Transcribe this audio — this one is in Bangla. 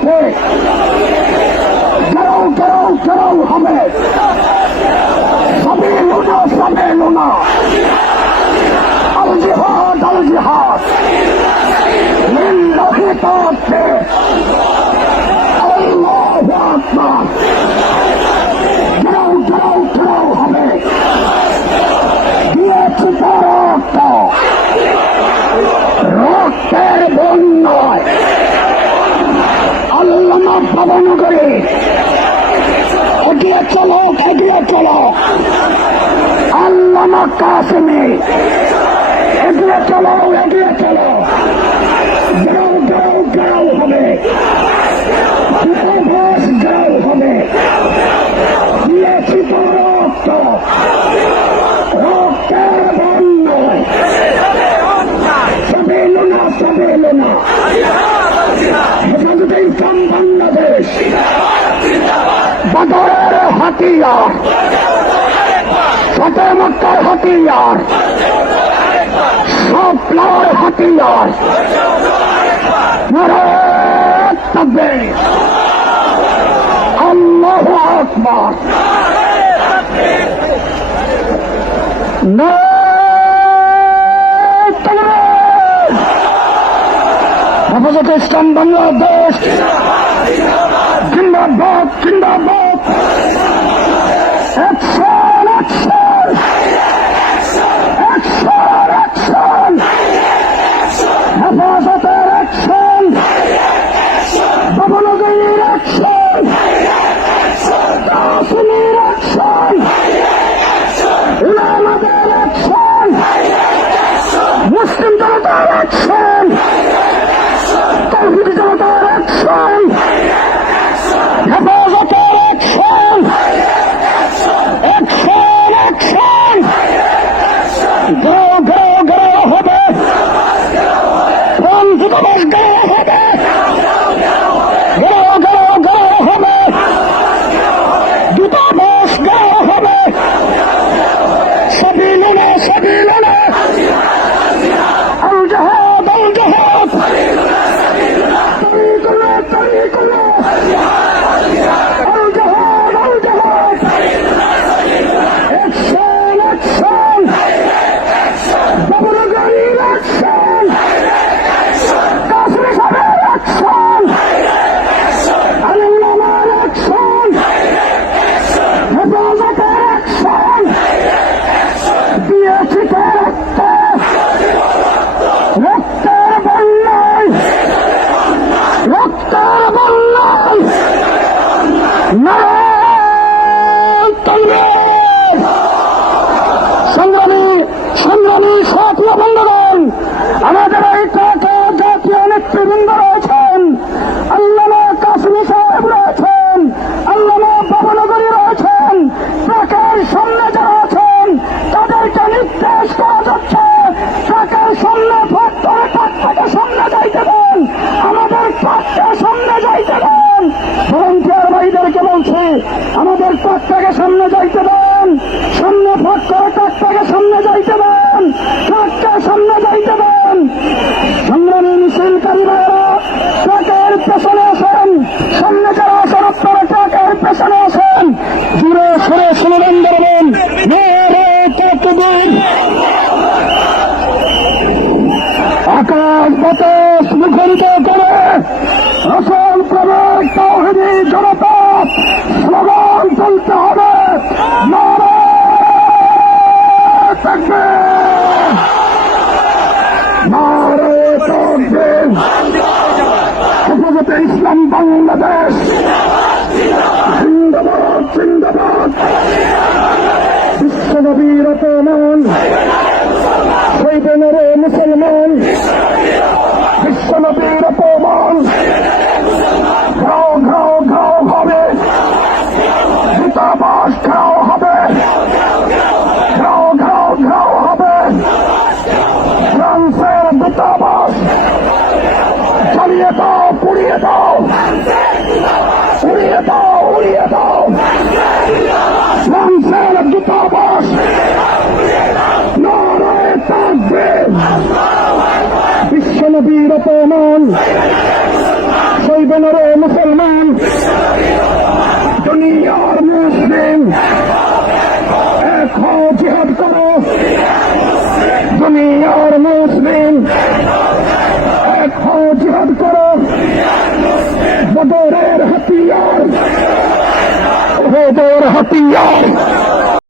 পথে গেরাও গেরাও গেরাও হবে। সবে লুনা আল জিহাদ লিল্লাহি তাকবীর আল্লাহু আকবার। গেরাও গেরাও গেরাও হবে। দিয়েছি রক্ত, রক্তের বন্যায় আল্লামা ভবনগরে এগিয়ে চলো, এগিয়ে চলো। আল্লামা কাসেমে এগিয়ে চলো, এগিয়ে চলো। গেরাও গেরাও গেরাও হবে। উপবাস গেরাও হবে। দিয়েছি রক্ত, রক্তের বন্যায় সবে লুনা হেফাজতে ইসলাম বাংলাদেশ বদরের হাতিয়ার, ফতেহ মক্কার হাতিয়ার, স্বপ্নার হাতিয়ার। নারায়ে তাকবীর আল্লাহু আকবার। হেফাজতে ইসলাম বাংলাদেশ জিন্দাবাদ, জিন্দাবাদ। Action, action, action, action. হেফাজতের অ্যাকশন, ভবনগরীর অ্যাকশন, কাসেমের অ্যাকশন, উলামাদের অ্যাকশন, মুসলিম জনতার অ্যাকশন, তৌহিদি জনতার অ্যাকশন, হেফাজতের অ্যাকশন, অ্যাকশন, অ্যাকশন। গেরাও গেরাও গেরাও হবে। দূতাবাস গেরাও হবে। গেরাও গেরাও গেরাও হবে। দূতাবাস গেরাও হবে। সবই লুনা আল জিহাদ, আল জিহাদ। তরিকুল্লাহ আল জিহাদ, আল জিহাদ। Action, action. ভবনগরীর অ্যাকশন, কাসেম সাহেবের অ্যাকশন, আল্লামার অ্যাকশন, হেফাজতের অ্যাকশন। দিয়েছি রক্তের বন্যায়, রক্তের বন্যায়। নারায়ে তাকবীর। সংগ্রামী সাথী বন্ধুগণ, আমাদের এই ট্রাকের জাতীয় নেতৃবৃন্দ রয়েছেন। আল্লামা কাসেমী সাহেব রয়েছেন, আল্লামা ভবনগরী রয়েছেন। ট্রাকের সামনে যারা আছেন তাদেরকে নির্দেশ করা যাচ্ছে ট্রাকের সামনে ফাঁক করে ট্রাকটাকে সামনে যাইতে দেন, আমাদের ট্রাককে সামনে যাইতে দেন। ভলান্টিয়ার ভাইদেরকে বলছি, আমাদের ট্রাকটাকে সামনে যাইতে দেন, সামনে ফাঁক করে ট্রাকটাকে সামনে যাইতে দেন, ট্রাককে সামনে যাইতে দেন। সংগ্রামী মিছিলকারী ভাইয়েরা ট্রাকের পেছনে আসেন, সামনে যারা আসেন আপনারা ট্রাকের পেছনে আসেন। জুড়ে সরে স্লোগান ধরবেন, নারায়ে তাকবীর। আকাশ বাতাস মুখরিত করে রসুল প্রবেশ তাওহীদি জনতা স্লোগান তুলতে হবে, নারায়ে তাকবীর, নারায়ে তাকবীর। হেফাজতে ইসলাম বাংলাদেশ জিন্দাবাদ, জিন্দাবাদ। বিশ্বনবীর অপমান সইবে রে মুসলমান, বিশ্বনবীর অপমান। ঘাও ঘাও ঘাও হবে। দূতাবাস ঘাও হবে। ঘাও ঘাও ঘাও হবে। ফ্রান্সের দূতাবাস জ্বালিয়ে দাও, পুড়িয়ে দাও, উড়িয়ে দাও, উড়িয়ে দাও। ফ্রান্সের দূতাবাস। নারায়ে তাকবীর। বিশ্বনবীর অপমান সইবে জীবনের মুসলমান দুনিয়ার মুসলিম এক হও জিহাদ করো দুনিয়ার মুসলিম এক হও জিহাদ করো বদরের হাতিয়ার উহুদের হাতিয়ার